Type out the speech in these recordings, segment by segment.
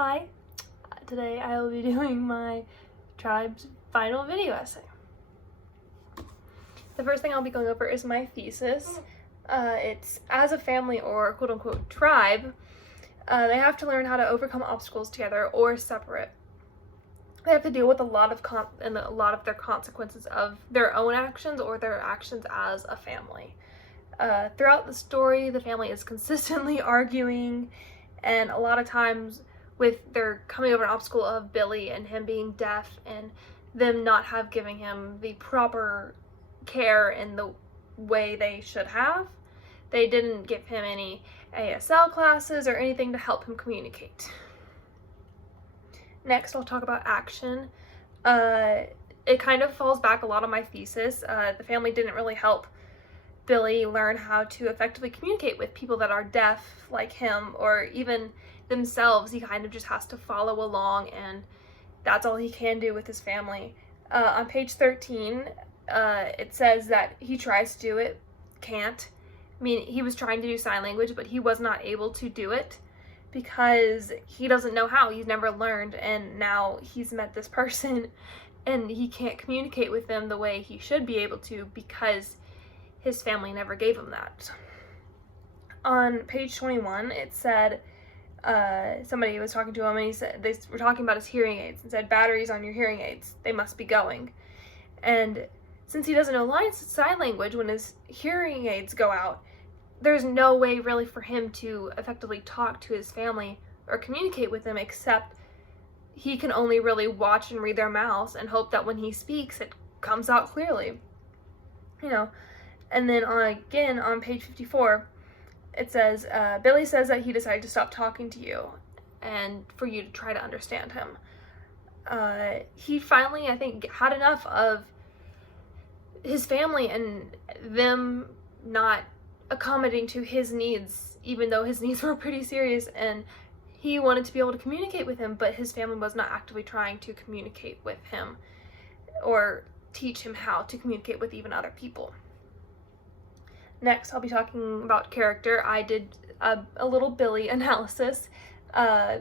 Hi, today I will be doing my tribe's final video essay. The first thing I'll be going over is my thesis. It's as a family or quote-unquote tribe, they have to learn how to overcome obstacles together or separate. They have to deal with a lot of their consequences of their own actions or their actions as a family. Throughout the story, the family is consistently arguing, and a lot of times with their coming over an obstacle of Billy and him being deaf and them not giving him the proper care in the way they should have. They didn't give him any ASL classes or anything to help him communicate. Next, I'll talk about action. It kind of falls back a lot on my thesis. The family didn't really help Billy learn how to effectively communicate with people that are deaf like him, or even themselves. He kind of just has to follow along, and that's all he can do with his family. On page 13, it says that he tries to do it, can't. I mean, he was trying to do sign language, but he was not able to do it because he doesn't know how. He's never learned, and now he's met this person and he can't communicate with them the way he should be able to because his family never gave him that. On page 21, it said, somebody was talking to him and he said, they were talking about his hearing aids and said, batteries on your hearing aids, they must be going. And since he doesn't know sign language, when his hearing aids go out, there's no way really for him to effectively talk to his family or communicate with them, except he can only really watch and read their mouths and hope that when he speaks, it comes out clearly. And then again on page 54, it says, Billy says that he decided to stop talking to you and for you to try to understand him. He finally, I think, had enough of his family and them not accommodating to his needs, even though his needs were pretty serious, and he wanted to be able to communicate with him, but his family was not actively trying to communicate with him or teach him how to communicate with even other people. Next, I'll be talking about character. I did a little Billy analysis.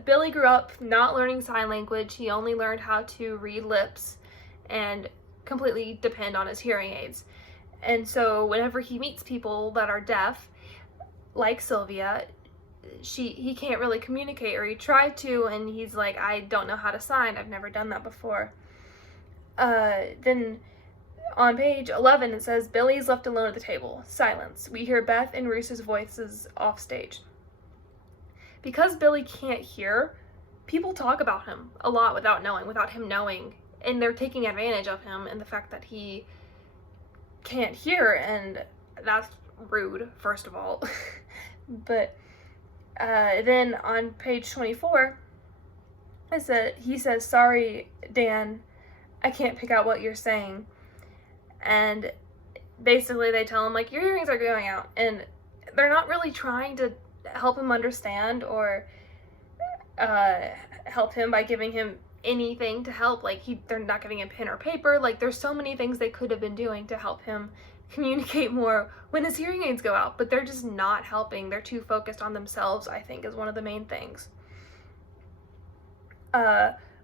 Billy grew up not learning sign language. He only learned how to read lips and completely depend on his hearing aids. And so whenever he meets people that are deaf, like Sylvia, he can't really communicate, or he tried to, and he's like, I don't know how to sign. I've never done that before. Then on page 11, it says, Billy's left alone at the table. Silence. We hear Beth and Reese's voices off stage. Because Billy can't hear, people talk about him a lot without him knowing, and they're taking advantage of him and the fact that he can't hear, and that's rude, first of all. But then on page 24, he says, sorry, Dan, I can't pick out what you're saying. And basically they tell him, like, your earrings are going out, and they're not really trying to help him understand or help him by giving him anything to help. Like, they're not giving him pen or paper. Like, there's so many things they could have been doing to help him communicate more when his hearing aids go out, but they're just not helping. They're too focused on themselves, I think, is one of the main things.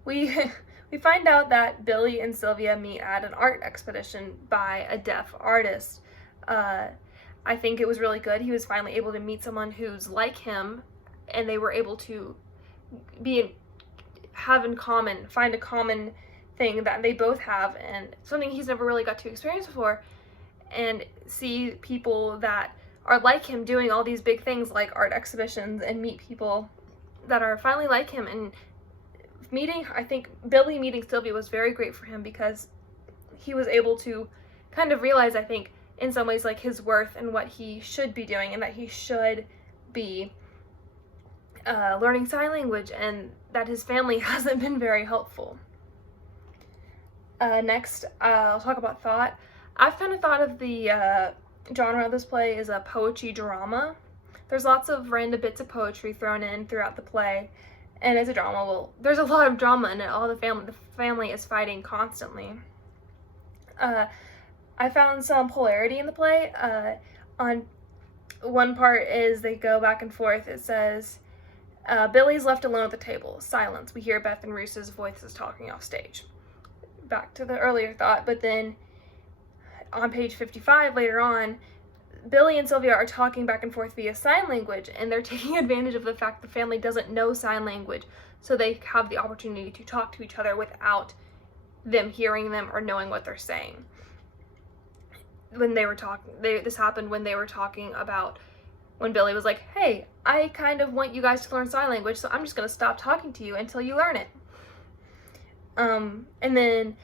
We find out that Billy and Sylvia meet at an art exhibition by a deaf artist. I think it was really good. He was finally able to meet someone who's like him, and they were able to find a common thing that they both have, and something he's never really got to experience before, and see people that are like him doing all these big things like art exhibitions, and meet people that are finally like him. And I think Billy meeting Sylvia was very great for him because he was able to kind of realize, I think, in some ways, like, his worth and what he should be doing, and that he should be learning sign language, and that his family hasn't been very helpful. Next, I'll talk about thought. I've kind of thought of the genre of this play as a poetry drama. There's lots of random bits of poetry thrown in throughout the play, and as a drama, well, there's a lot of drama in it. The family is fighting constantly. I found some polarity in the play. On one part is they go back and forth. It says, Billy's left alone at the table. Silence. We hear Beth and Roos's voices talking off stage. Back to the earlier thought, but then on page 55 later on, Billy and Sylvia are talking back and forth via sign language, and they're taking advantage of the fact the family doesn't know sign language, so they have the opportunity to talk to each other without them hearing them or knowing what they're saying. When they were talking, this happened when they were talking about when Billy was like, hey, I kind of want you guys to learn sign language, so I'm just going to stop talking to you until you learn it. And then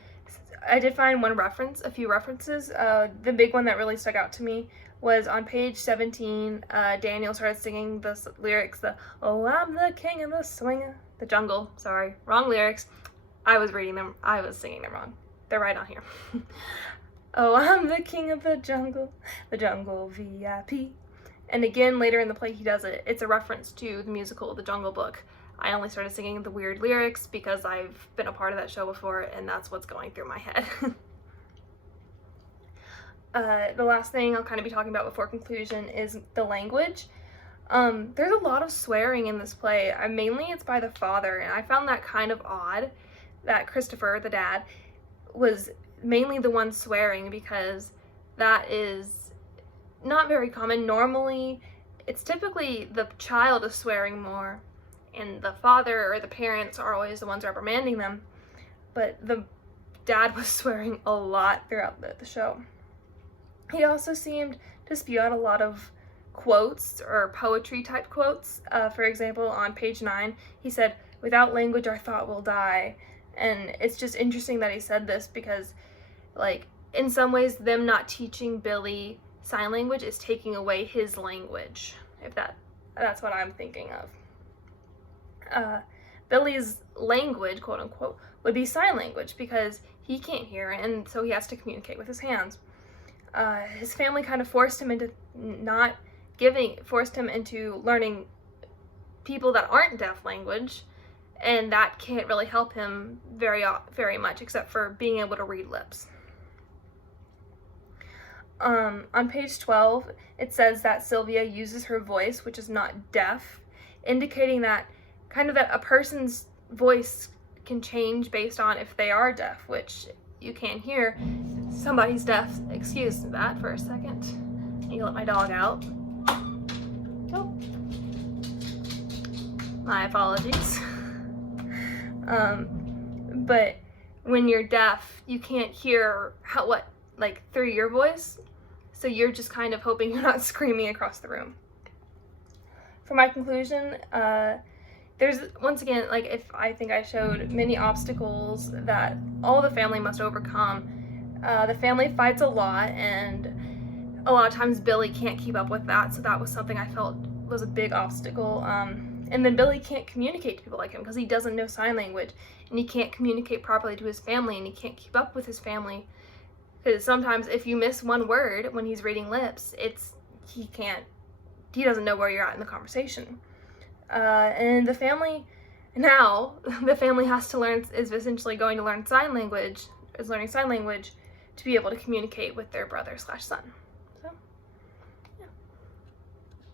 I did find a few references. The big one that really stuck out to me was on page 17, Daniel started singing the lyrics, oh, I'm the king of the swing, the jungle, sorry, wrong lyrics. I was singing them wrong. They're right on here. Oh, I'm the king of the jungle VIP. And again, later in the play, he does it. It's a reference to the musical, The Jungle Book. I only started singing the weird lyrics because I've been a part of that show before, and that's what's going through my head. The last thing I'll kind of be talking about before conclusion is the language. There's a lot of swearing in this play. Mainly it's by the father, and I found that kind of odd that Christopher, the dad, was mainly the one swearing, because that is not very common. Normally, it's typically the child is swearing more, and the father or the parents are always the ones reprimanding them, but the dad was swearing a lot throughout the show. He also seemed to spew out a lot of quotes or poetry type quotes. For example, on page 9, he said, "Without language our thought will die." And it's just interesting that he said this because, like, in some ways them not teaching Billy sign language is taking away his language, if that's what I'm thinking of. Billy's language, quote unquote, would be sign language because he can't hear, and so he has to communicate with his hands. His family kind of forced him into learning people that aren't deaf language, and that can't really help him very much, except for being able to read lips. On page 12, it says that Sylvia uses her voice, which is not deaf, indicating that a person's voice can change based on if they are deaf, which you can't hear. Somebody's deaf. Excuse that for a second. You let my dog out. Oh. My apologies. But when you're deaf, you can't hear through your voice, so you're just kind of hoping you're not screaming across the room. For my conclusion, there's, once again, I think I showed many obstacles that all the family must overcome. The family fights a lot, and a lot of times Billy can't keep up with that, so that was something I felt was a big obstacle. And then Billy can't communicate to people like him because he doesn't know sign language, and he can't communicate properly to his family, and he can't keep up with his family. Because sometimes if you miss one word when he's reading lips, he doesn't know where you're at in the conversation. And the family is essentially going to learn sign language, to be able to communicate with their brother/son.